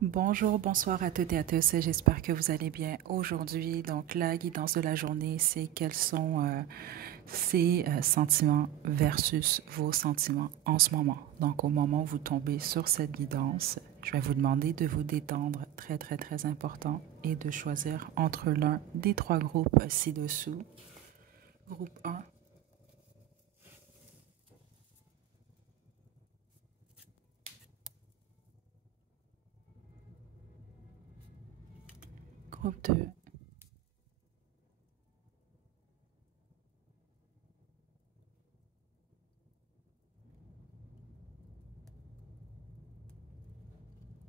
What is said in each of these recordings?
Bonjour, bonsoir à toutes et à tous. J'espère que vous allez bien aujourd'hui. Donc, la guidance de la journée, c'est quels sont ces sentiments versus vos sentiments en ce moment. Donc, au moment où vous tombez sur cette guidance, je vais vous demander de vous détendre, très, très, très important, et de choisir entre l'un des trois groupes ci-dessous. Groupe 1, groupe 2,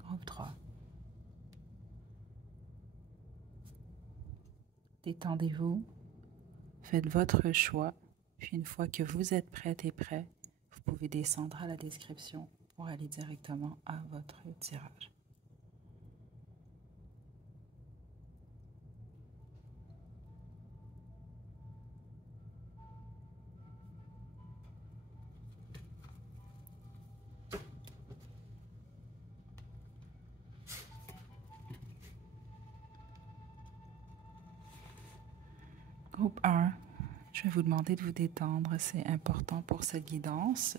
groupe 3. Détendez-vous, faites votre choix, puis une fois que vous êtes prête et prêt, vous pouvez descendre à la description pour aller directement à votre tirage. Groupe 1, je vais vous demander de vous détendre, c'est important pour cette guidance.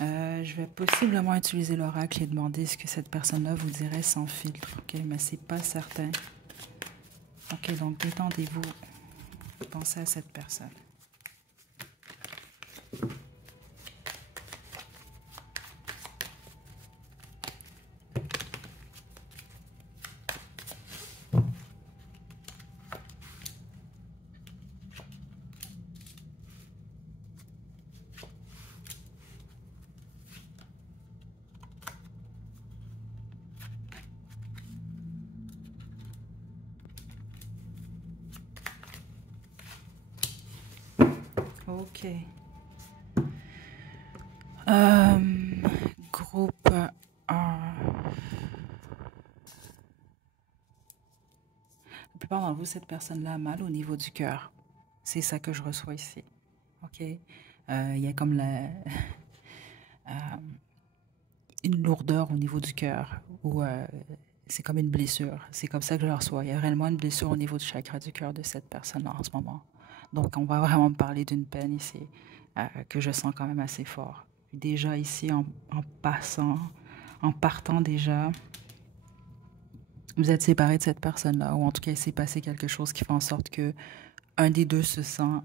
Je vais possiblement utiliser l'oracle et demander ce que cette personne-là vous dirait sans filtre, ok? Mais c'est pas certain. Ok, donc détendez-vous, pensez à cette personne. Ok. Groupe 1. La plupart d'entre vous, cette personne-là a mal au niveau du cœur. C'est ça que je reçois ici. OK? Il y a comme une lourdeur au niveau du cœur ou c'est comme une blessure. C'est comme ça que je le reçois. Il y a réellement une blessure au niveau du chakra du cœur de cette personne-là en ce moment. Donc, on va vraiment parler d'une peine ici que je sens quand même assez fort. Déjà ici, en partant déjà, vous êtes séparé de cette personne-là, ou en tout cas, il s'est passé quelque chose qui fait en sorte que un des deux se sent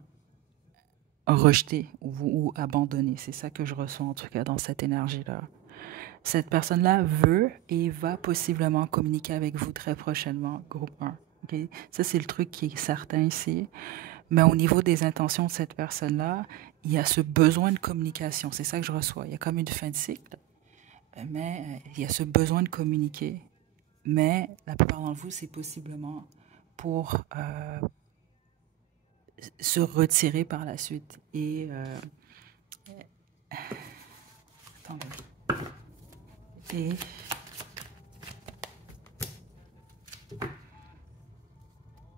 rejeté ou abandonné. C'est ça que je ressens en tout cas dans cette énergie-là. Cette personne-là veut et va possiblement communiquer avec vous très prochainement, groupe 1. Okay? Ça, c'est le truc qui est certain ici. Mais au niveau des intentions de cette personne-là, il y a ce besoin de communication. C'est ça que je reçois. Il y a comme une fin de cycle, mais il y a ce besoin de communiquer. Mais la plupart d'entre vous, c'est possiblement pour se retirer par la suite. Et attendez. Et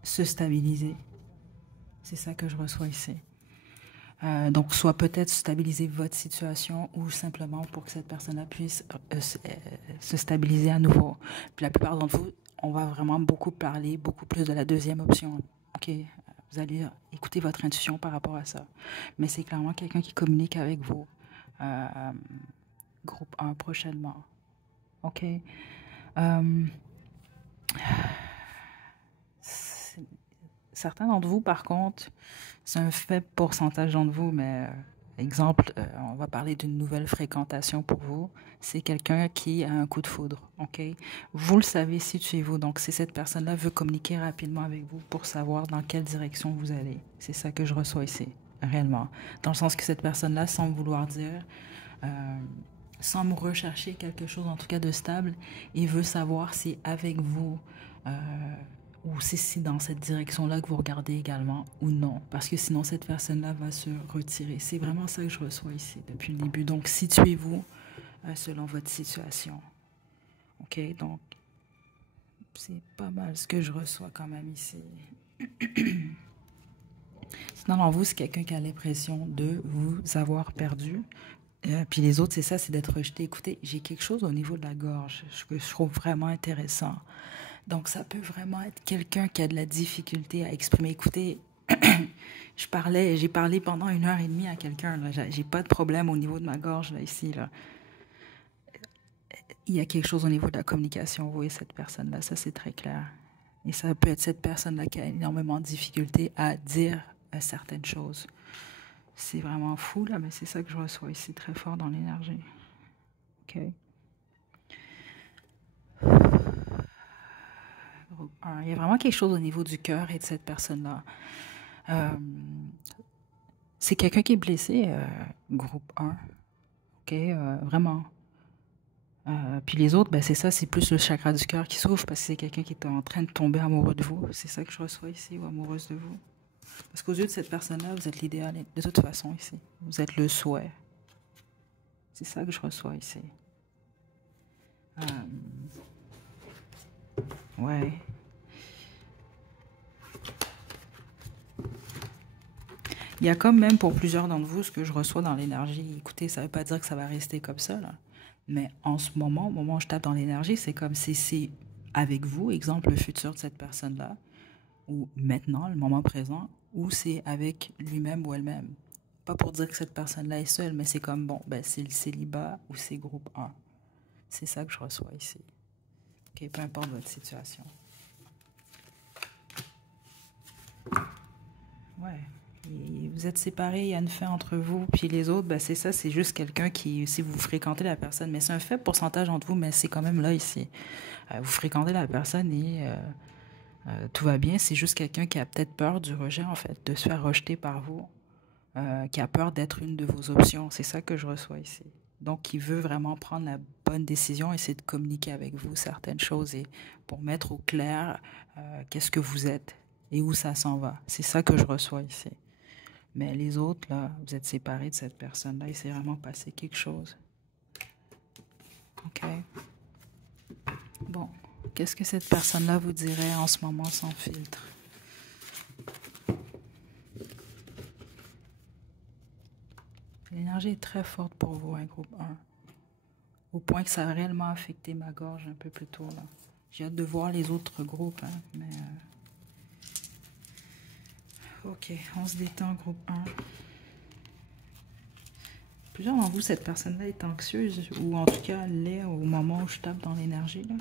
se stabiliser. C'est ça que je reçois ici. Donc, soit peut-être stabiliser votre situation ou simplement pour que cette personne-là puisse se stabiliser à nouveau. Puis la plupart d'entre vous, on va vraiment beaucoup parler, beaucoup plus de la deuxième option. OK? Vous allez écouter votre intuition par rapport à ça. Mais c'est clairement quelqu'un qui communique avec vous. Euh, Groupe 1 prochainement. OK? Euh, Certains d'entre vous, par contre, c'est un faible pourcentage d'entre vous, mais exemple, on va parler d'une nouvelle fréquentation pour vous. C'est quelqu'un qui a un coup de foudre, ok? Vous le savez, situez-vous. Donc, si cette personne-là veut communiquer rapidement avec vous pour savoir dans quelle direction vous allez. C'est ça que je reçois ici, réellement. Dans le sens que cette personne-là, sans vouloir dire, sans me rechercher quelque chose, en tout cas de stable, il veut savoir si avec vous, ou si c'est dans cette direction-là que vous regardez également ou non. Parce que sinon, cette personne-là va se retirer. C'est vraiment ça que je reçois ici depuis le début. Donc, situez-vous selon votre situation. OK? Donc, c'est pas mal ce que je reçois quand même ici. Sinon, en vous, c'est quelqu'un qui a l'impression de vous avoir perdu Puis les autres, c'est ça, c'est d'être rejeté. Écoutez, j'ai quelque chose au niveau de la gorge que je trouve vraiment intéressant. Donc, ça peut vraiment être quelqu'un qui a de la difficulté à exprimer. Écoutez, j'ai parlé pendant 1 heure et demie à quelqu'un. Là. J'ai pas de problème au niveau de ma gorge, là, ici. Là. Il y a quelque chose au niveau de la communication, vous voyez, cette personne-là, ça c'est très clair. Et ça peut être cette personne-là qui a énormément de difficulté à dire certaines choses. C'est vraiment fou, là, mais c'est ça que je reçois ici, très fort dans l'énergie. OK. Il y a vraiment quelque chose au niveau du cœur et de cette personne-là. C'est quelqu'un qui est blessé, groupe 1. OK, vraiment. Puis les autres, ben c'est ça, c'est plus le chakra du cœur qui s'ouvre parce que c'est quelqu'un qui est en train de tomber amoureux de vous. C'est ça que je reçois ici, ou amoureuse de vous. Parce qu'aux yeux de cette personne-là, vous êtes l'idéal de toute façon ici. Vous êtes le souhait. C'est ça que je reçois ici. Ouais. Il y a comme même pour plusieurs d'entre vous ce que je reçois dans l'énergie. Écoutez, ça ne veut pas dire que ça va rester comme ça, là. Mais en ce moment, au moment où je tape dans l'énergie, c'est comme si c'est avec vous, exemple, le futur de cette personne-là, ou maintenant, le moment présent, ou c'est avec lui-même ou elle-même. Pas pour dire que cette personne-là est seule, mais c'est comme, bon, ben, c'est le célibat ou c'est groupe 1. C'est ça que je reçois ici. OK, peu importe votre situation. Ouais. Et vous êtes séparés, il y a une fin entre vous, puis les autres, ben c'est ça, c'est juste quelqu'un qui, si vous fréquentez la personne, mais c'est un faible pourcentage entre vous, mais c'est quand même là ici. Vous fréquentez la personne et tout va bien, c'est juste quelqu'un qui a peut-être peur du rejet, en fait, de se faire rejeter par vous, qui a peur d'être une de vos options. C'est ça que je reçois ici. Donc, qui veut vraiment prendre la bonne décision, essayer de communiquer avec vous certaines choses et pour mettre au clair qu'est-ce que vous êtes et où ça s'en va. C'est ça que je reçois ici. Mais les autres, là, vous êtes séparés de cette personne-là, il s'est vraiment passé quelque chose. OK? Bon, qu'est-ce que cette personne-là vous dirait en ce moment sans filtre? L'énergie est très forte pour vous, un groupe 1. Au point que ça a réellement affecté ma gorge un peu plus tôt, là. J'ai hâte de voir les autres groupes, hein, mais... OK, on se détend, groupe 1. Plusieurs d'entre vous, cette personne-là est anxieuse, ou en tout cas, elle l'est au moment où je tape dans l'énergie, là.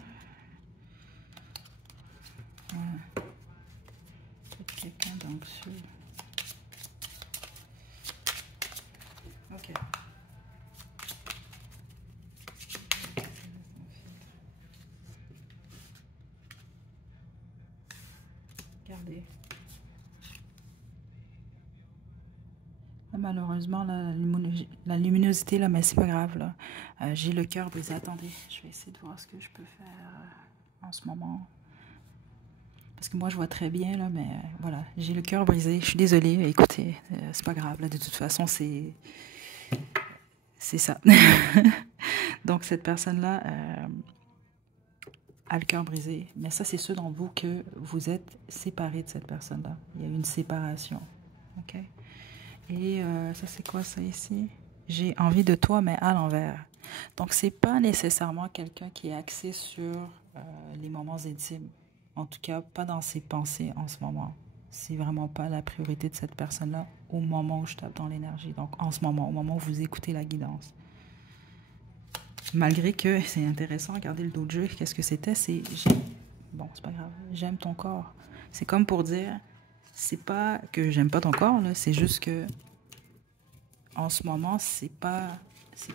Ouais. C'est quelqu'un d'anxieux. OK. Regardez. Là, malheureusement, la luminosité, là, mais c'est pas grave, là. J'ai le cœur brisé. Attendez, je vais essayer de voir ce que je peux faire en ce moment. Parce que moi, je vois très bien, là, mais voilà, j'ai le cœur brisé. Je suis désolée, écoutez, c'est pas grave, là, de toute façon, c'est ça. Donc, cette personne-là a le cœur brisé. Mais ça, c'est ceux d'entre vous que vous êtes séparés de cette personne-là. Il y a eu une séparation. OK? Et ça, c'est quoi, ça, ici? J'ai envie de toi, mais à l'envers. Donc, c'est pas nécessairement quelqu'un qui est axé sur les moments intimes. En tout cas, pas dans ses pensées en ce moment. C'est vraiment pas la priorité de cette personne-là au moment où je tape dans l'énergie. Donc, en ce moment, au moment où vous écoutez la guidance. Malgré que c'est intéressant, regardez le dos de jeu, qu'est-ce que c'était? Bon, c'est pas grave, j'aime ton corps. C'est comme pour dire, c'est pas que j'aime pas ton corps, là, c'est juste que en ce moment, c'est pas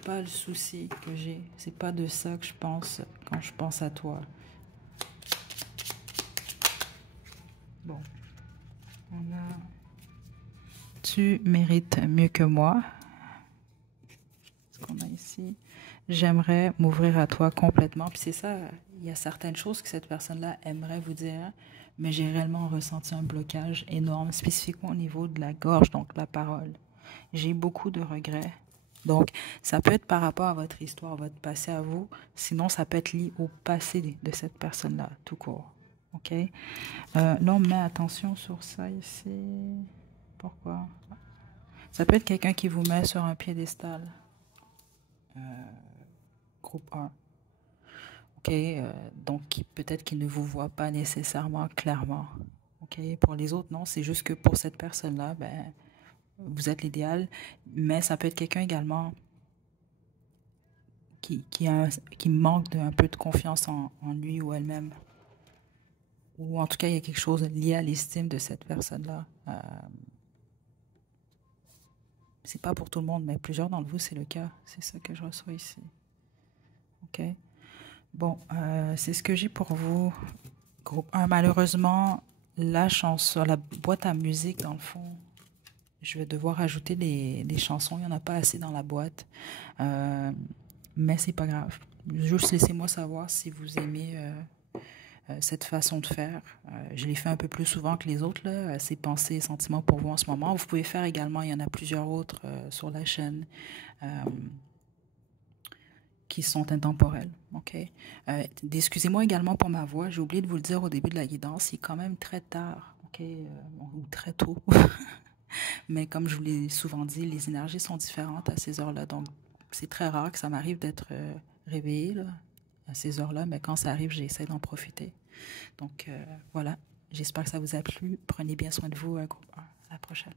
le souci que j'ai. C'est pas de ça que je pense quand je pense à toi. Bon. Tu mérites mieux que moi. Ce qu'on a ici. J'aimerais m'ouvrir à toi complètement. Puis c'est ça, il y a certaines choses que cette personne-là aimerait vous dire, mais j'ai réellement ressenti un blocage énorme, spécifiquement au niveau de la gorge, donc la parole. J'ai beaucoup de regrets. Donc, ça peut être par rapport à votre histoire, votre passé à vous. Sinon, ça peut être lié au passé de cette personne-là, tout court. OK? Là, on met attention sur ça ici. Pourquoi? Ça peut être quelqu'un qui vous met sur un piédestal. groupe un. OK? Donc, peut-être qu'il ne vous voit pas nécessairement clairement. OK? Pour les autres, non. C'est juste que pour cette personne-là, ben, vous êtes l'idéal. Mais ça peut être quelqu'un également qui manque un peu de confiance en lui ou elle-même. Ou en tout cas, il y a quelque chose lié à l'estime de cette personne-là. C'est pas pour tout le monde, mais plusieurs d'entre vous, c'est le cas. C'est ça que je reçois ici. OK? Bon, c'est ce que j'ai pour vous. Groupe 1, malheureusement, la chanson, la boîte à musique, dans le fond, je vais devoir ajouter des chansons. Il n'y en a pas assez dans la boîte. Mais c'est pas grave. Juste laissez-moi savoir si vous aimez cette façon de faire. Je l'ai fait un peu plus souvent que les autres, là, ces pensées et sentiments pour vous en ce moment. Vous pouvez faire également, il y en a plusieurs autres sur la chaîne qui sont intemporels. OK? Excusez-moi également pour ma voix. J'ai oublié de vous le dire au début de la guidance. Il est quand même très tard, OK? Ou très tôt. Mais comme je vous l'ai souvent dit, les énergies sont différentes à ces heures-là. Donc, c'est très rare que ça m'arrive d'être réveillée là, à ces heures-là. Mais quand ça arrive, j'essaie d'en profiter. Donc, voilà. J'espère que ça vous a plu. Prenez bien soin de vous, groupe 1. À la prochaine.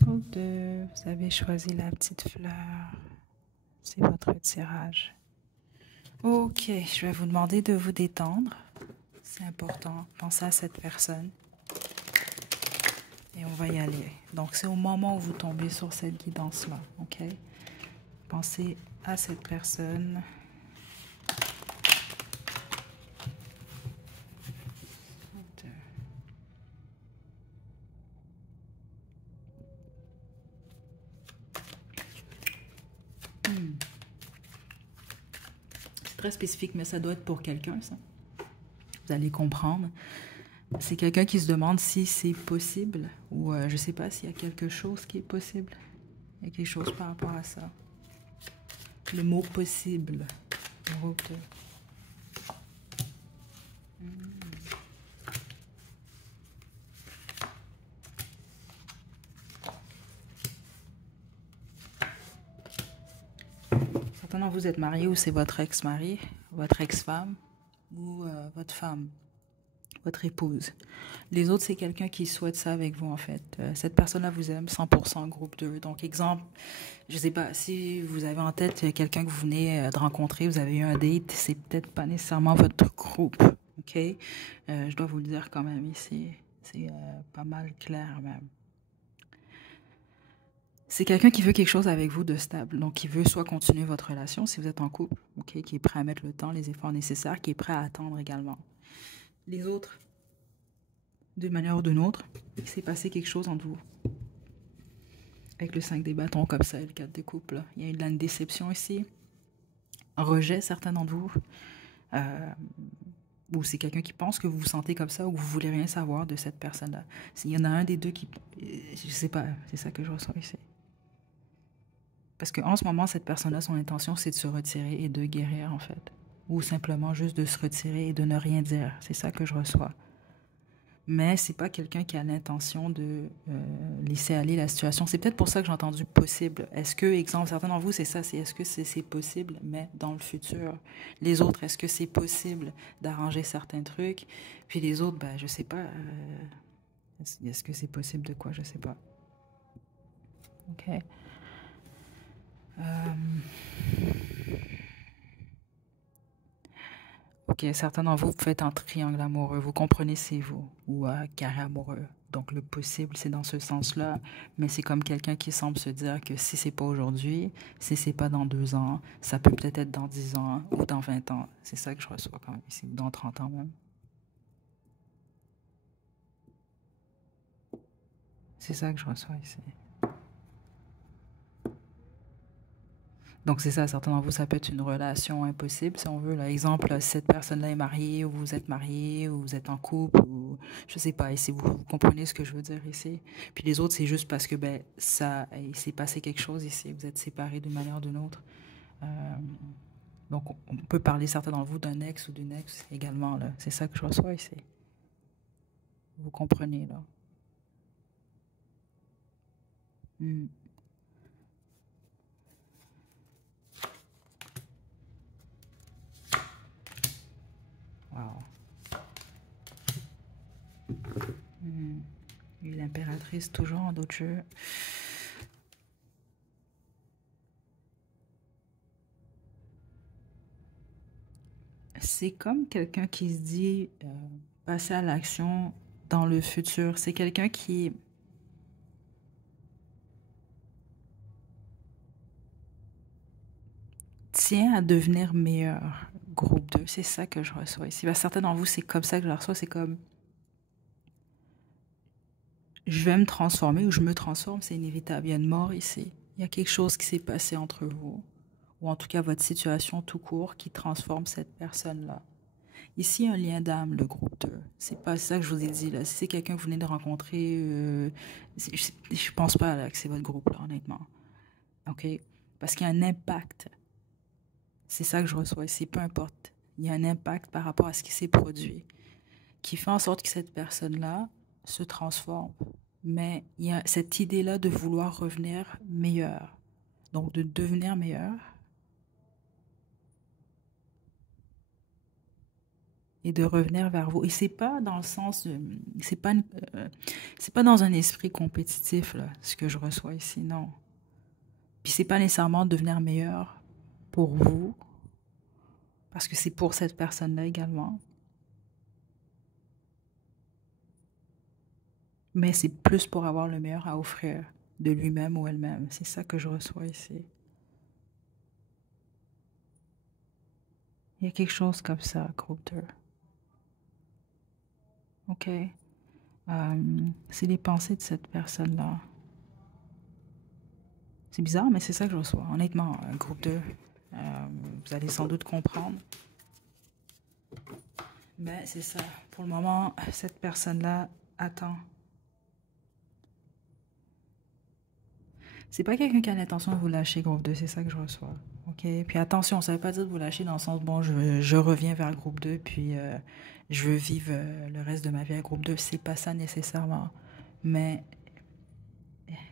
Groupe 2, vous avez choisi la petite fleur. C'est votre tirage. Ok, je vais vous demander de vous détendre. C'est important. Pensez à cette personne. Et on va y aller. Donc, c'est au moment où vous tombez sur cette guidance-là. Ok? Pensez à cette personne. C'est très spécifique, mais ça doit être pour quelqu'un, ça. Vous allez comprendre. C'est quelqu'un qui se demande si c'est possible ou je ne sais pas s'il y a quelque chose qui est possible. Il y a quelque chose par rapport à ça. Le mot possible. Groupe 2. Certains d'entre vous êtes mariés ou c'est votre ex-mari, votre ex-femme ou votre femme, votre épouse. Les autres, c'est quelqu'un qui souhaite ça avec vous, en fait. Cette personne-là vous aime 100% groupe 2. Donc, exemple, je ne sais pas, si vous avez en tête quelqu'un que vous venez de rencontrer, vous avez eu un date, c'est peut-être pas nécessairement votre groupe, OK? Je dois vous le dire quand même ici. C'est pas mal clair, même. C'est quelqu'un qui veut quelque chose avec vous de stable. Donc, qui veut soit continuer votre relation si vous êtes en couple, OK? Qui est prêt à mettre le temps, les efforts nécessaires, qui est prêt à attendre également. Les autres, d'une manière ou d'une autre, il s'est passé quelque chose entre vous. Avec le 5 des bâtons comme ça et le 4 des coupes, là. Il y a eu de la déception ici. Un rejet, certains d'entre vous. Ou c'est quelqu'un qui pense que vous vous sentez comme ça ou que vous voulez rien savoir de cette personne-là. S'il y en a un des deux qui... Je sais pas, c'est ça que je ressens ici. Parce qu'en ce moment, cette personne-là, son intention, c'est de se retirer et de guérir, en fait. Ou simplement juste de se retirer et de ne rien dire. C'est ça que je reçois. Mais c'est pas quelqu'un qui a l'intention de laisser aller la situation. C'est peut-être pour ça que j'ai entendu possible. Est-ce que, exemple, certains d'entre vous, c'est ça, c'est est-ce que c'est possible, mais dans le futur. Les autres, est-ce que c'est possible d'arranger certains trucs? Puis les autres, ben, je sais pas. Est-ce que c'est possible de quoi? Je sais pas. OK. Ok, certains d'entre vous faites un triangle amoureux. Vous comprenez, c'est vous. Ou un carré amoureux. Donc, le possible, c'est dans ce sens-là. Mais c'est comme quelqu'un qui semble se dire que si c'est pas aujourd'hui, si c'est pas dans 2 ans, ça peut peut-être être dans 10 ans ou dans 20 ans. C'est ça que je reçois quand même ici. Ou dans 30 ans même. C'est ça que je reçois ici. Donc c'est ça, certains d'entre vous, ça peut être une relation impossible, si on veut. Là, exemple, cette personne-là est mariée, ou vous êtes marié, ou vous êtes en couple, ou je sais pas, ici, vous comprenez ce que je veux dire ici. Puis les autres, c'est juste parce que ben ça, il s'est passé quelque chose ici, vous êtes séparés d'une manière ou d'une autre. Euh, donc on peut parler certains d'entre vous d'un ex ou d'une ex également, là. C'est ça que je reçois ici. Vous comprenez, là. Hmm. Wow. Hmm. Et l'impératrice, toujours en d'autres jeux. C'est comme quelqu'un qui se dit passer à l'action dans le futur. C'est quelqu'un qui tient à devenir meilleur. Groupe 2, c'est ça que je reçois ici. Ben, certains d'entre vous, c'est comme ça que je le reçois. C'est comme je vais me transformer ou je me transforme, c'est inévitable. Il y a une mort ici. Il y a quelque chose qui s'est passé entre vous, ou en tout cas votre situation tout court qui transforme cette personne-là. Ici, un lien d'âme, le groupe 2. C'est pas ça que je vous ai dit, là. Si c'est quelqu'un que vous venez de rencontrer, je pense pas là, que c'est votre groupe, là, honnêtement. OK? Parce qu'il y a un impact. C'est ça que je reçois ici, peu importe. Il y a un impact par rapport à ce qui s'est produit, qui fait en sorte que cette personne-là se transforme. Mais il y a cette idée-là de vouloir revenir meilleur. Donc, de devenir meilleur et de revenir vers vous. Et c'est pas dans le sens de, c'est pas, c'est pas dans un esprit compétitif là, ce que je reçois ici, non. Puis c'est pas nécessairement devenir meilleur pour vous, parce que c'est pour cette personne-là également. Mais c'est plus pour avoir le meilleur à offrir de lui-même ou elle-même. C'est ça que je reçois ici. Il y a quelque chose comme ça, groupe 2. OK. C'est les pensées de cette personne-là. C'est bizarre, mais c'est ça que je reçois. Honnêtement, groupe 2, vous allez sans doute comprendre. Mais c'est ça. Pour le moment, cette personne-là attend. C'est pas quelqu'un qui a l'intention de vous lâcher, groupe 2, c'est ça que je reçois. OK? Puis attention, ça veut pas dire de vous lâcher dans le sens, bon, je reviens vers le groupe 2, puis je veux vivre le reste de ma vie à groupe 2. C'est pas ça nécessairement. Mais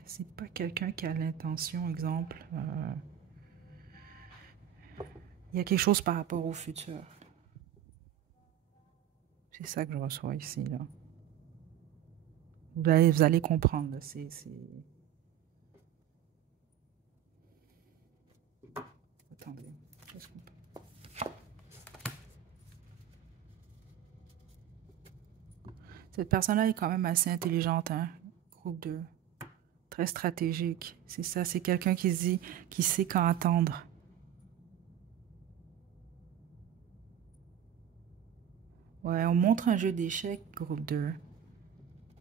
c'est pas quelqu'un qui a l'intention, exemple. Il y a quelque chose par rapport au futur. C'est ça que je reçois ici, là. Vous allez comprendre, là. Attendez. Qu'est-ce qu'on peut... Cette personne-là est quand même assez intelligente, hein? Groupe 2. Très stratégique. C'est ça, c'est quelqu'un qui se dit, qui sait quand attendre. Ouais, on montre un jeu d'échecs, groupe 2.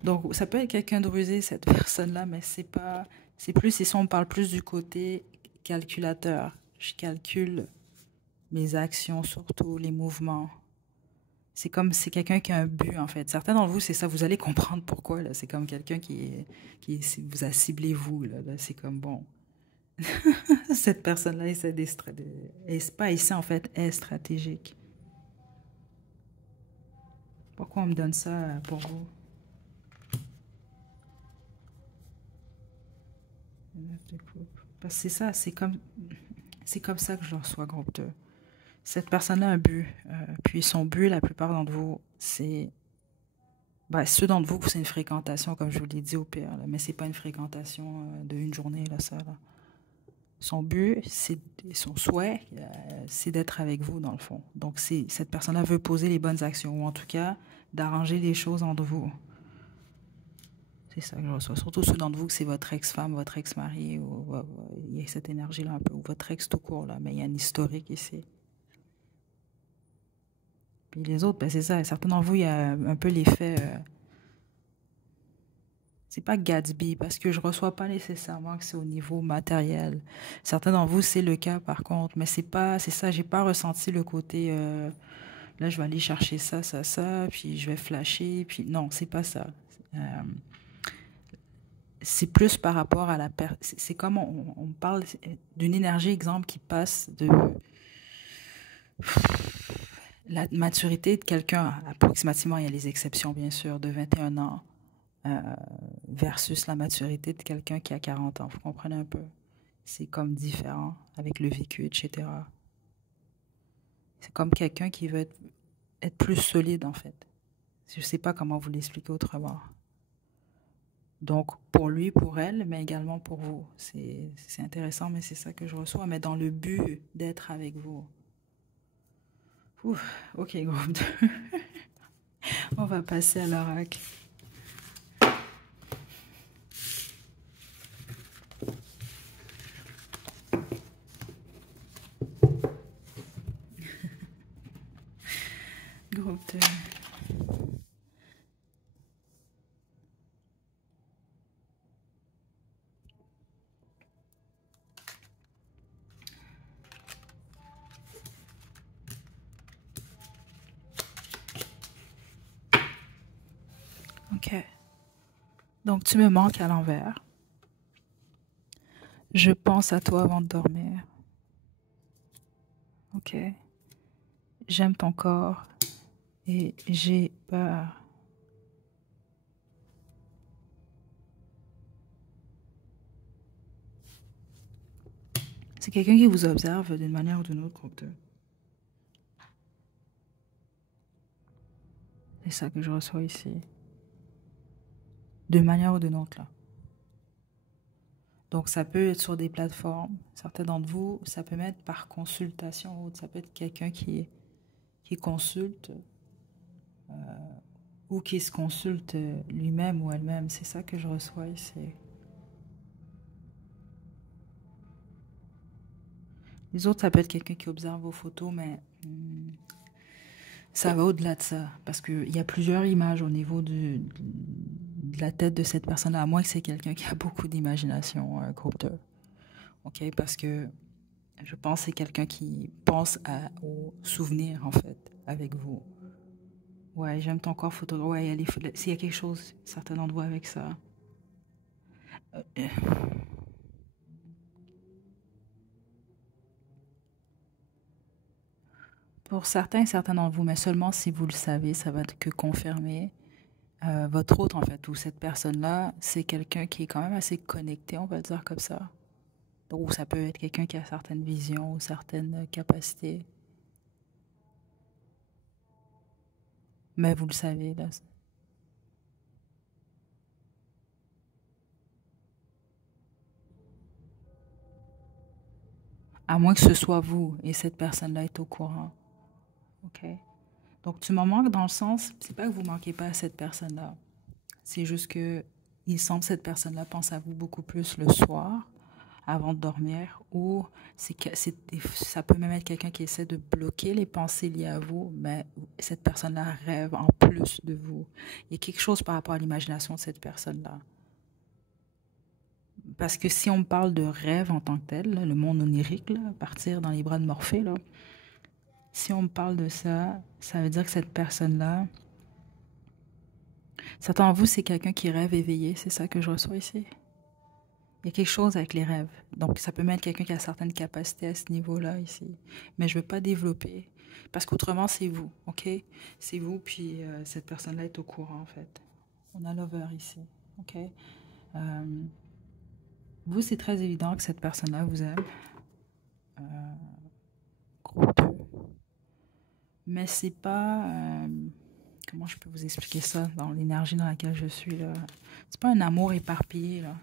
Donc, ça peut être quelqu'un de rusé, cette personne-là, mais c'est pas... C'est plus, ici, on parle plus du côté calculateur. Je calcule mes actions, surtout les mouvements. C'est comme, c'est quelqu'un qui a un but, en fait. Certains d'entre vous, c'est ça, vous allez comprendre pourquoi, là. C'est comme quelqu'un vous a ciblé, vous, là. C'est comme, bon, cette personne-là essaie est pas essaie, en fait, est stratégique. Pourquoi on me donne ça pour vous? Parce que c'est ça, c'est comme ça que je le reçois, groupe 2. Cette personne-là a un but. Puis son but, la plupart d'entre vous, c'est... Ben, ceux d'entre vous, c'est une fréquentation, comme je vous l'ai dit au pire, là, mais c'est pas une fréquentation de une journée, là, ça. Là. Son but, son souhait, c'est d'être avec vous, dans le fond. Donc, cette personne-là veut poser les bonnes actions, ou en tout cas, d'arranger les choses entre vous. C'est ça que je reçois. Surtout ceux d'entre vous que c'est votre ex-femme, votre ex-mari, ou il y a cette énergie-là un peu, ou votre ex tout court, là, mais il y a un historique ici. Puis les autres, ben c'est ça. Certains d'entre vous, il y a un peu l'effet... C'est pas Gatsby, parce que je reçois pas nécessairement que c'est au niveau matériel. Certains d'entre vous, c'est le cas par contre, mais c'est pas, c'est ça, j'ai pas ressenti le côté, là je vais aller chercher ça, ça, ça, puis je vais flasher, puis non, c'est pas ça. Euh, c'est plus par rapport à c'est comme on parle d'une énergie, exemple, qui passe de la maturité de quelqu'un, approximativement, il y a les exceptions bien sûr, de 21 ans, euh, versus la maturité de quelqu'un qui a 40 ans. Vous comprenez un peu? C'est comme différent avec le vécu, etc. C'est comme quelqu'un qui veut être plus solide en fait. Je ne sais pas comment vous l'expliquer autrement. Donc, pour lui, pour elle, mais également pour vous. C'est intéressant, mais c'est ça que je reçois, mais dans le but d'être avec vous. Ouf, ok, groupe 2. On va passer à l'oracle. Groupe 2. Ok. Donc, tu me manques à l'envers. Je pense à toi avant de dormir. Ok. J'aime ton corps et j'ai peur. C'est quelqu'un qui vous observe d'une manière ou d'une autre, groupe 2. C'est ça que je reçois ici. D'une manière ou d'une autre, là. Donc, ça peut être sur des plateformes. Certains d'entre vous, ça peut être par consultation. Ça peut être quelqu'un qui consulte ou qui se consulte lui-même ou elle-même. C'est ça que je reçois ici. Les autres, ça peut être quelqu'un qui observe vos photos, mais ça va au-delà de ça. Parce qu'il y a plusieurs images au niveau de la tête de cette personne-là, à moins que c'est quelqu'un qui a beaucoup d'imagination, groupe 2. OK? Parce que je pense que c'est quelqu'un qui pense aux souvenirs, en fait, avec vous. Ouais, j'aime ton corps photo. Ouais, s'il y a quelque chose, certains d'entre vous avec ça. Euh, Pour certains d'entre vous, mais seulement si vous le savez, ça va être que confirmer. Votre autre, en fait, ou cette personne-là, c'est quelqu'un qui est quand même assez connecté, on va le dire comme ça. Ou ça peut être quelqu'un qui a certaines visions ou certaines capacités. Mais vous le savez, là. À moins que ce soit vous et cette personne-là est au courant. OK? Donc, tu m'en manques dans le sens, c'est pas que vous manquez pas à cette personne-là. C'est juste que il semble que cette personne-là pense à vous beaucoup plus le soir, avant de dormir, ou ça peut même être quelqu'un qui essaie de bloquer les pensées liées à vous, mais cette personne-là rêve en plus de vous. Il y a quelque chose par rapport à l'imagination de cette personne-là. Parce que si on parle de rêve en tant que tel, là, le monde onirique, là, partir dans les bras de Morphée, là, si on me parle de ça, ça veut dire que cette personne-là, certains d'entre vous, c'est quelqu'un qui rêve éveillé, c'est ça que je reçois ici. Il y a quelque chose avec les rêves. Donc, ça peut même être quelqu'un qui a certaines capacités à ce niveau-là ici. Mais je ne veux pas développer. Parce qu'autrement, c'est vous, OK? C'est vous, puis cette personne-là est au courant, en fait. On a l'over ici, OK? Vous, c'est très évident que cette personne-là vous aime. Gros 2. Mais c'est pas... comment je peux vous expliquer ça dans l'énergie dans laquelle je suis, là? C'est pas un amour éparpillé, là.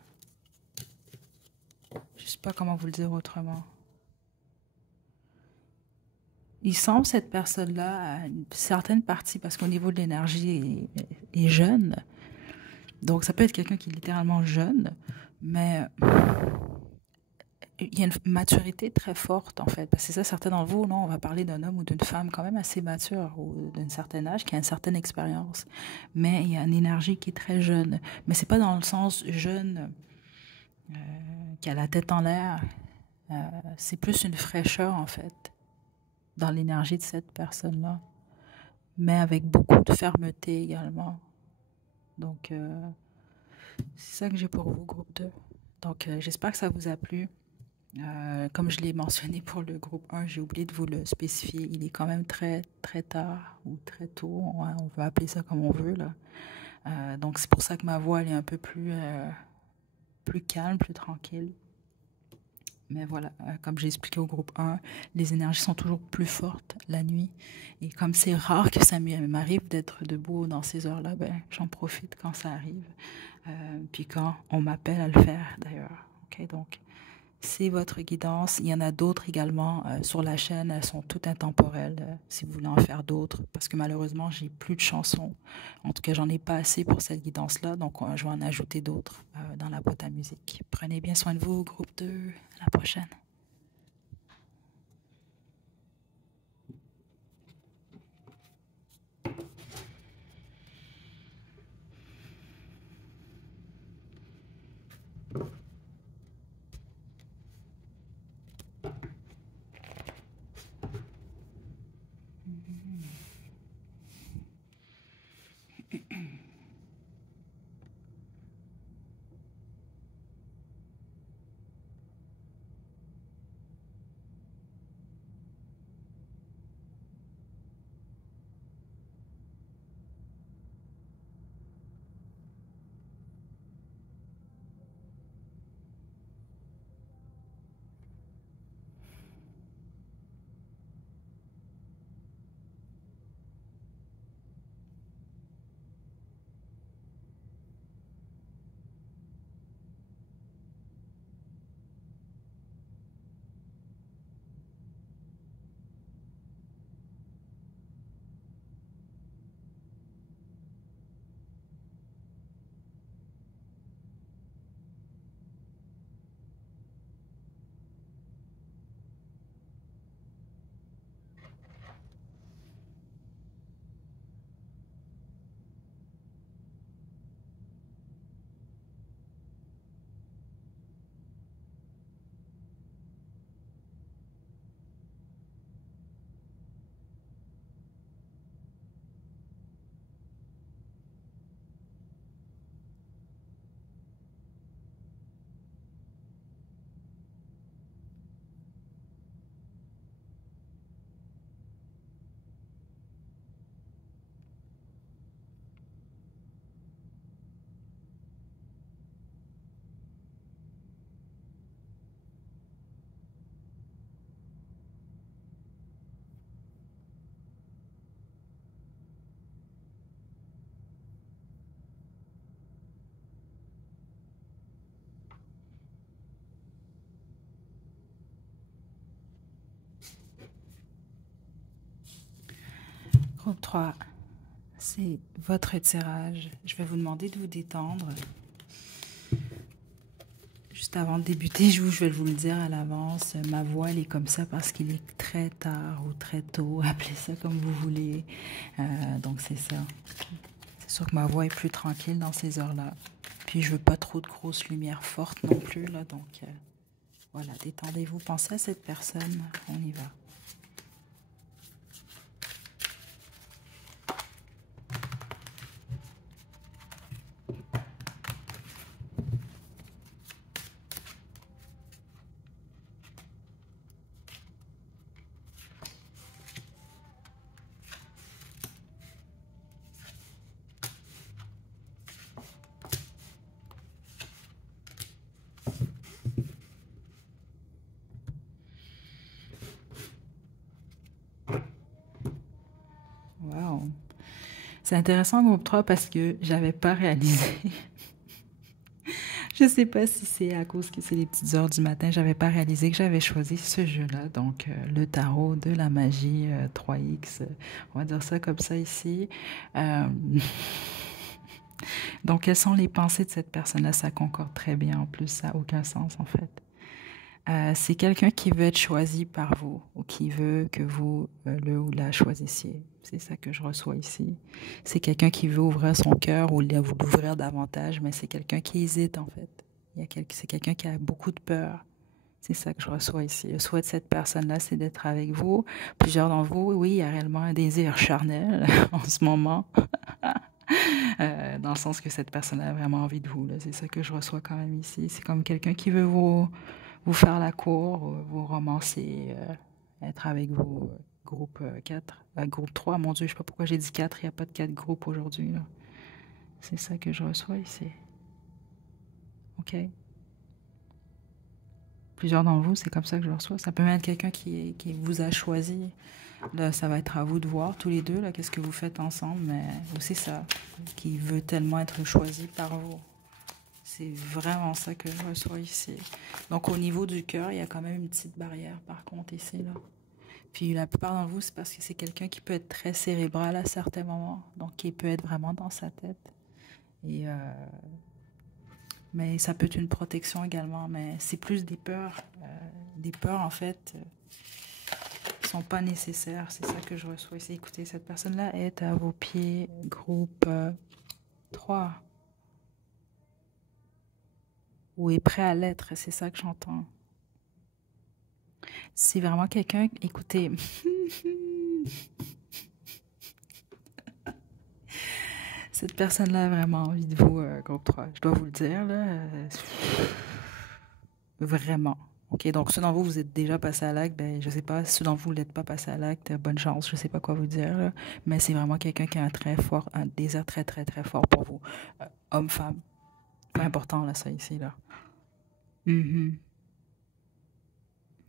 Je sais pas comment vous le dire autrement. Il semble cette personne-là à une certaine partie, parce qu'au niveau de l'énergie, est jeune. Donc, ça peut être quelqu'un qui est littéralement jeune, mais il y a une maturité très forte, en fait. Parce que c'est ça, certains d'entre vous, non, on va parler d'un homme ou d'une femme quand même assez mature ou d'un certain âge, qui a une certaine expérience. Mais il y a une énergie qui est très jeune. Mais c'est pas dans le sens jeune, qui a la tête en l'air. C'est plus une fraîcheur, en fait, dans l'énergie de cette personne-là. Mais avec beaucoup de fermeté également. Donc, c'est ça que j'ai pour vous, groupe 2. Donc, j'espère que ça vous a plu. Comme je l'ai mentionné pour le groupe 1, j'ai oublié de vous le spécifier. Il est quand même très, très tard ou très tôt. On peut appeler ça comme on veut, là. Donc, c'est pour ça que ma voix elle est un peu plus calme, plus tranquille. Mais voilà, comme j'ai expliqué au groupe 1, les énergies sont toujours plus fortes la nuit. Et comme c'est rare que ça m'arrive d'être debout dans ces heures-là, ben, j'en profite quand ça arrive. Puis quand on m'appelle à le faire, d'ailleurs. OK, donc, c'est votre guidance. Il y en a d'autres également sur la chaîne. Elles sont toutes intemporelles si vous voulez en faire d'autres. Parce que malheureusement, j'ai plus de chansons. En tout cas, j'en ai pas assez pour cette guidance-là. Donc, je vais en ajouter d'autres dans la boîte à musique. Prenez bien soin de vous, groupe 2. À la prochaine. Groupe 3, c'est votre tirage. Je vais vous demander de vous détendre. Juste avant de débuter, je vais vous le dire à l'avance, ma voix elle est comme ça parce qu'il est très tard ou très tôt, appelez ça comme vous voulez. Donc c'est ça. C'est sûr que ma voix est plus tranquille dans ces heures-là. Puis je veux pas trop de grosses lumières fortes non plus, là. Donc voilà, détendez-vous, pensez à cette personne, on y va. Wow. C'est intéressant groupe 3 parce que j'avais pas réalisé. Je sais pas si c'est à cause que c'est les petites heures du matin, j'avais pas réalisé que j'avais choisi ce jeu-là. Donc le tarot de la magie 3X, on va dire ça comme ça ici. Euh, Donc quelles sont les pensées de cette personne-là? Ça concorde très bien en plus, ça n'a aucun sens en fait. C'est quelqu'un qui veut être choisi par vous ou qui veut que vous le ou la choisissiez. C'est ça que je reçois ici. C'est quelqu'un qui veut ouvrir son cœur ou vous l'ouvrir davantage, mais c'est quelqu'un qui hésite en fait. C'est quelqu'un qui a beaucoup de peur. C'est ça que je reçois ici. Le souhait de cette personne-là, c'est d'être avec vous. Plusieurs d'entre vous, oui, il y a réellement un désir charnel en ce moment. Dans le sens que cette personne a vraiment envie de vous. C'est ça que je reçois quand même ici. C'est comme quelqu'un qui veut vous faire la cour, vous romancer, être avec vous. Groupe 4, groupe 3, mon Dieu, je sais pas pourquoi j'ai dit 4, il n'y a pas de 4 groupes aujourd'hui. Là. C'est ça que je reçois ici. OK? Plusieurs d'entre vous, c'est comme ça que je le reçois. Ça peut même être quelqu'un qui vous a choisi. Là, ça va être à vous de voir tous les deux, là, qu'est-ce que vous faites ensemble, mais c'est ça, qui veut tellement être choisi par vous. C'est vraiment ça que je reçois ici. Donc, au niveau du cœur, il y a quand même une petite barrière, par contre, ici, là. Puis, la plupart d'entre vous, c'est parce que c'est quelqu'un qui peut être très cérébral à certains moments, donc qui peut être vraiment dans sa tête. Et, mais ça peut être une protection également, mais c'est plus des peurs, en fait, qui sont pas nécessaires. C'est ça que je reçois ici. Écoutez, cette personne-là est à vos pieds, groupe 3. Ou est prêt à l'être, c'est ça que j'entends. C'est vraiment quelqu'un, écoutez, cette personne-là a vraiment envie de vous, groupe 3. Je dois vous le dire, là, vraiment. OK, donc ceux d'entre vous, vous êtes déjà passé à l'acte, ben, je sais pas, ceux d'entre vous, vous n'êtes pas passé à l'acte, bonne chance, je sais pas quoi vous dire, là, mais c'est vraiment quelqu'un qui a un désir très, très, très fort pour vous. Homme, femme, pas important, là, ça, ici, là. Mhm.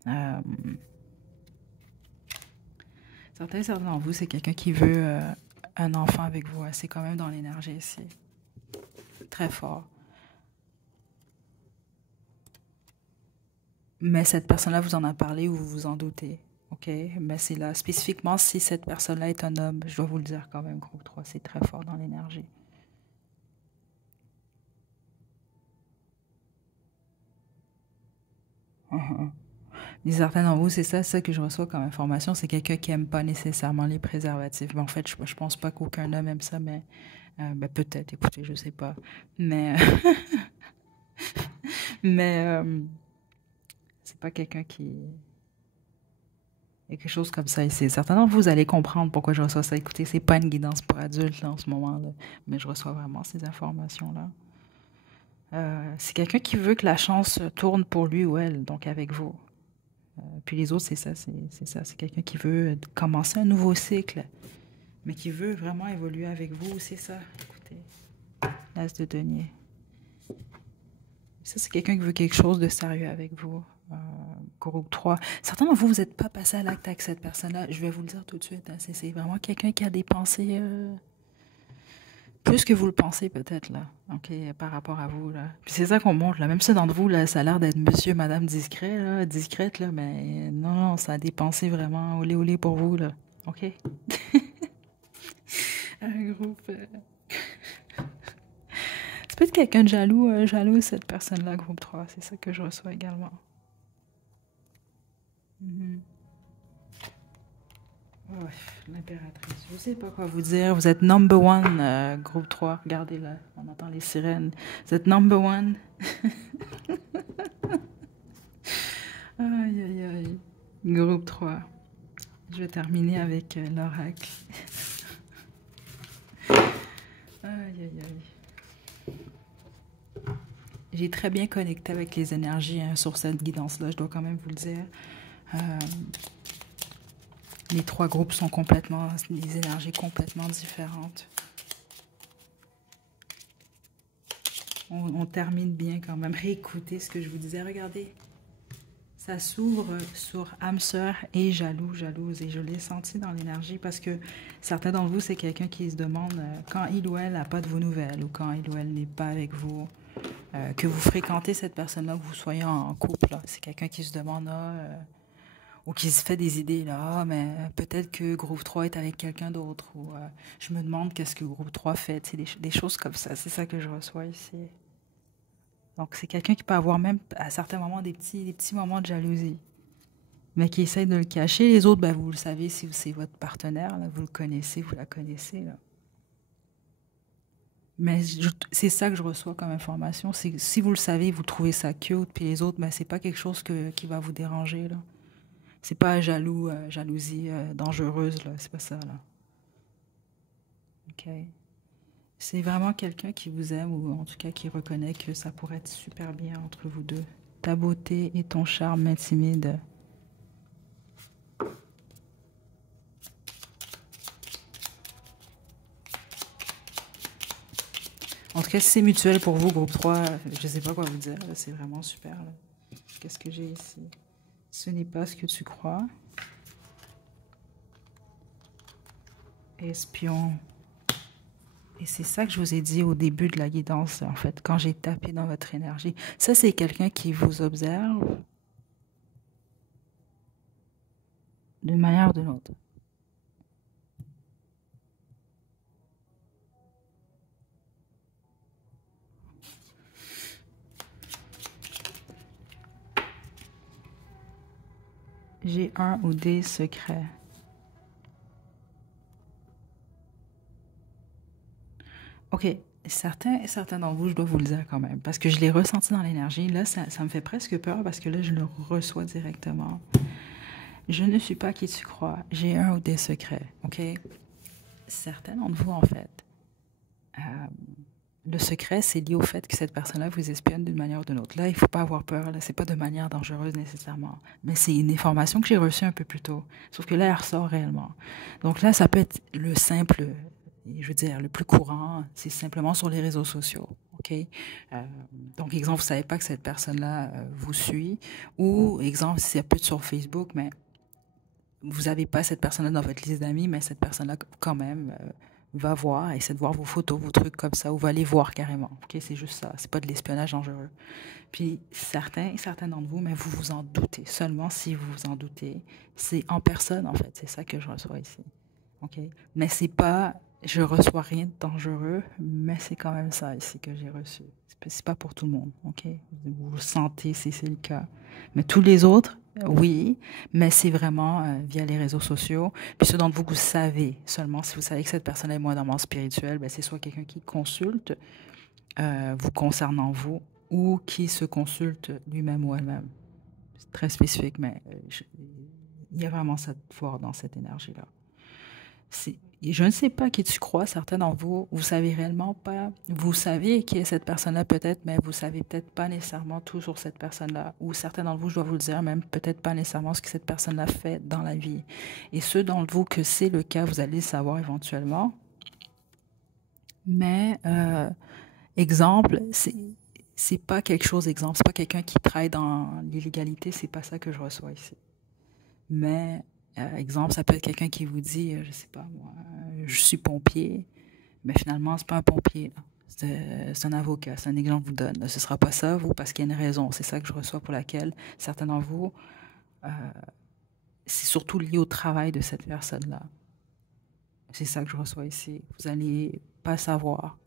Euh, certains d'entre vous, c'est quelqu'un qui veut un enfant avec vous. C'est quand même dans l'énergie ici. Très fort. Mais cette personne-là vous en a parlé ou vous vous en doutez. OK? Mais c'est là. Spécifiquement, si cette personne-là est un homme, je dois vous le dire quand même, groupe 3, c'est très fort dans l'énergie. Certains d'entre vous, c'est ça que je reçois comme information. C'est quelqu'un qui aime pas nécessairement les préservatifs. Mais en fait, je pense pas qu'aucun homme aime ça, mais ben, peut-être, écoutez, je sais pas. Mais, mais c'est pas quelqu'un qui... Il y a quelque chose comme ça ici. Certains d'entre vous, vous allez comprendre pourquoi je reçois ça. Écoutez, c'est pas une guidance pour adultes là, en ce moment-là, mais je reçois vraiment ces informations-là. C'est quelqu'un qui veut que la chance tourne pour lui ou elle, donc avec vous. Puis les autres, c'est ça, c'est ça. C'est quelqu'un qui veut commencer un nouveau cycle, mais qui veut vraiment évoluer avec vous, c'est ça. Écoutez, l'as de denier. Ça, c'est quelqu'un qui veut quelque chose de sérieux avec vous. Groupe 3. Certains d'entre vous, vous n'êtes pas passé à l'acte avec cette personne-là. Je vais vous le dire tout de suite. Hein, c'est vraiment quelqu'un qui a des pensées plus que vous le pensez peut-être, là. OK, par rapport à vous, là. Puis c'est ça qu'on montre, là. Même ça d'entre vous, là, ça a l'air d'être monsieur, madame discret, là, discrète, là, mais non, non, ça a des pensées vraiment olé olé pour vous, là. OK? Un groupe... C'est peut-être quelqu'un de jaloux, jaloux, cette personne-là, groupe 3. C'est ça que je reçois également. Mhm. Ouais, l'impératrice. Je sais pas quoi vous dire. Vous êtes number one, groupe 3. Regardez là, on entend les sirènes. Vous êtes number one. Aïe, aïe, aïe. Groupe 3. Je vais terminer avec l'oracle. Aïe, aïe, aïe. J'ai très bien connecté avec les énergies hein, sur cette guidance-là, je dois quand même vous le dire. Les trois groupes sont complètement, des énergies complètement différentes. On termine bien quand même. Réécoutez ce que je vous disais. Regardez, ça s'ouvre sur âme sœur et jaloux, jalouse. Et je l'ai senti dans l'énergie parce que certains d'entre vous, c'est quelqu'un qui se demande quand il ou elle n'a pas de vos nouvelles ou quand il ou elle n'est pas avec vous. Que vous fréquentez cette personne-là, que vous soyez en couple. C'est quelqu'un qui se demande... ou qui se fait des idées, là, ah, mais peut-être que groupe 3 est avec quelqu'un d'autre, ou je me demande qu'est-ce que groupe 3 fait, des choses comme ça, c'est ça que je reçois ici. Donc, c'est quelqu'un qui peut avoir même à certains moments des petits moments de jalousie, mais qui essaie de le cacher. Les autres, ben, vous le savez si c'est votre partenaire, là, vous le connaissez, vous la connaissez. Là. Mais c'est ça que je reçois comme information. C'est si vous le savez, vous trouvez ça cute, puis les autres, ben, c'est pas quelque chose qui va vous déranger. Là. C'est pas jalousie dangereuse, là. C'est pas ça, là. OK? C'est vraiment quelqu'un qui vous aime ou en tout cas qui reconnaît que ça pourrait être super bien entre vous deux. Ta beauté et ton charme m'intimident. En tout cas, si c'est mutuel pour vous, groupe 3, je sais pas quoi vous dire. C'est vraiment super. Qu'est-ce que j'ai ici? Ce n'est pas ce que tu crois. Espion. Et c'est ça que je vous ai dit au début de la guidance, en fait, quand j'ai tapé dans votre énergie. Ça, c'est quelqu'un qui vous observe d'une manière ou d'une autre. J'ai un ou des secrets. OK. Certains d'entre vous, je dois vous le dire quand même, parce que je l'ai ressenti dans l'énergie. Là, ça me fait presque peur parce que là, je le reçois directement. Je ne suis pas qui tu crois. J'ai un ou des secrets. OK? Certains d'entre vous, en fait, euh, le secret, c'est lié au fait que cette personne-là vous espionne d'une manière ou d'une autre. Là, il ne faut pas avoir peur. Là, c'est pas de manière dangereuse nécessairement. Mais c'est une information que j'ai reçue un peu plus tôt. Sauf que là, elle ressort réellement. Donc là, ça peut être le simple, je veux dire, le plus courant, c'est simplement sur les réseaux sociaux. OK? Donc, exemple, vous ne savez pas que cette personne-là vous suit. Ou, exemple, si ça peut être sur Facebook, mais vous n'avez pas cette personne-là dans votre liste d'amis, mais cette personne-là, quand même, va voir, essaie de voir vos photos, vos trucs comme ça, ou va les voir carrément. OK? C'est juste ça. C'est pas de l'espionnage dangereux. Puis, certains d'entre vous, mais vous vous en doutez. Seulement si vous vous en doutez, c'est en personne, en fait. C'est ça que je reçois ici. OK? Mais c'est pas, je reçois rien de dangereux, mais c'est quand même ça ici que j'ai reçu. C'est pas pour tout le monde. OK? Vous le sentez si c'est le cas. Mais tous les autres, oui, mais c'est vraiment via les réseaux sociaux. Puis ceux d'entre vous que vous savez, seulement si vous savez que cette personne est moindrement spirituelle, ben c'est soit quelqu'un qui consulte vous concernant vous ou qui se consulte lui-même ou elle-même. C'est très spécifique, mais il y a vraiment cette force dans cette énergie-là. Je ne sais pas qui tu crois, certains d'entre vous, vous savez réellement pas, vous savez qui est cette personne-là peut-être, mais vous savez peut-être pas nécessairement tout sur cette personne-là. Ou certains d'entre vous, je dois vous le dire, même peut-être pas nécessairement ce que cette personne-là fait dans la vie. Et ceux d'entre vous que c'est le cas, vous allez le savoir éventuellement. Mais, exemple, c'est pas quelque chose, exemple, c'est pas quelqu'un qui travaille dans l'illégalité, c'est pas ça que je reçois ici. Mais, exemple, ça peut être quelqu'un qui vous dit, je sais pas moi, je suis pompier, mais finalement, c'est pas un pompier. C'est un avocat, c'est un exemple que je vous donne. Ce sera pas ça, vous, parce qu'il y a une raison. C'est ça que je reçois pour laquelle certains d'entre vous, euh, c'est surtout lié au travail de cette personne-là. C'est ça que je reçois ici. Vous allez pas savoir.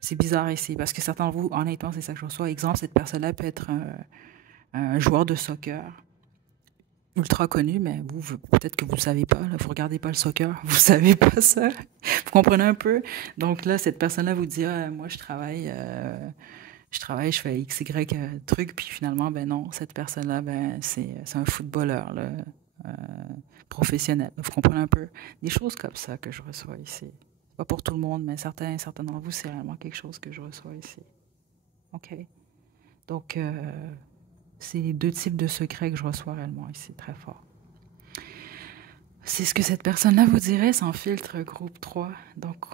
C'est bizarre ici, parce que certains d'entre vous, honnêtement, c'est ça que je reçois. Exemple, cette personne-là peut être un joueur de soccer ultra connu, mais vous peut-être que vous ne savez pas, là, vous regardez pas le soccer, vous savez pas ça, vous comprenez un peu. Donc là, cette personne-là vous dit, ah, moi je travaille, je fais X, Y truc, puis finalement, ben non, cette personne-là, ben c'est un footballeur là, euh, professionnel. Vous comprenez un peu des choses comme ça que je reçois ici. Pas pour tout le monde, mais certains d'entre vous, c'est vraiment quelque chose que je reçois ici. OK? Donc, c'est les deux types de secrets que je reçois réellement ici, très fort. C'est ce que cette personne-là vous dirait sans filtre groupe 3. Donc,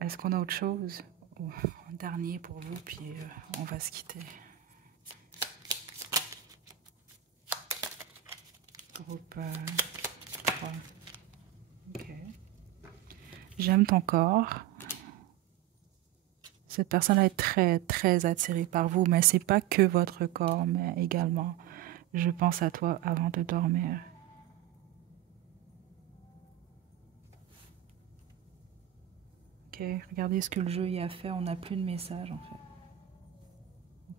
est-ce qu'on a autre chose? Un dernier pour vous, puis on va se quitter. Groupe 3. OK. J'aime ton corps. Cette personne est très, très attirée par vous, mais c'est pas que votre corps, mais également, je pense à toi avant de dormir. Ok, regardez ce que le jeu y a fait. On n'a plus de message en fait.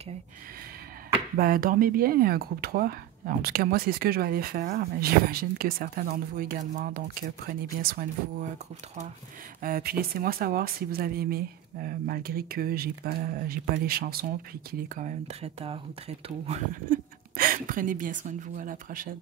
OK. Ben, dormez bien, groupe 3. En tout cas, moi, c'est ce que je vais aller faire, mais j'imagine que certains d'entre vous également. Donc, prenez bien soin de vous, groupe 3. Puis, laissez-moi savoir si vous avez aimé, malgré que j'ai pas les chansons, puis qu'il est quand même très tard ou très tôt. Prenez bien soin de vous. À la prochaine.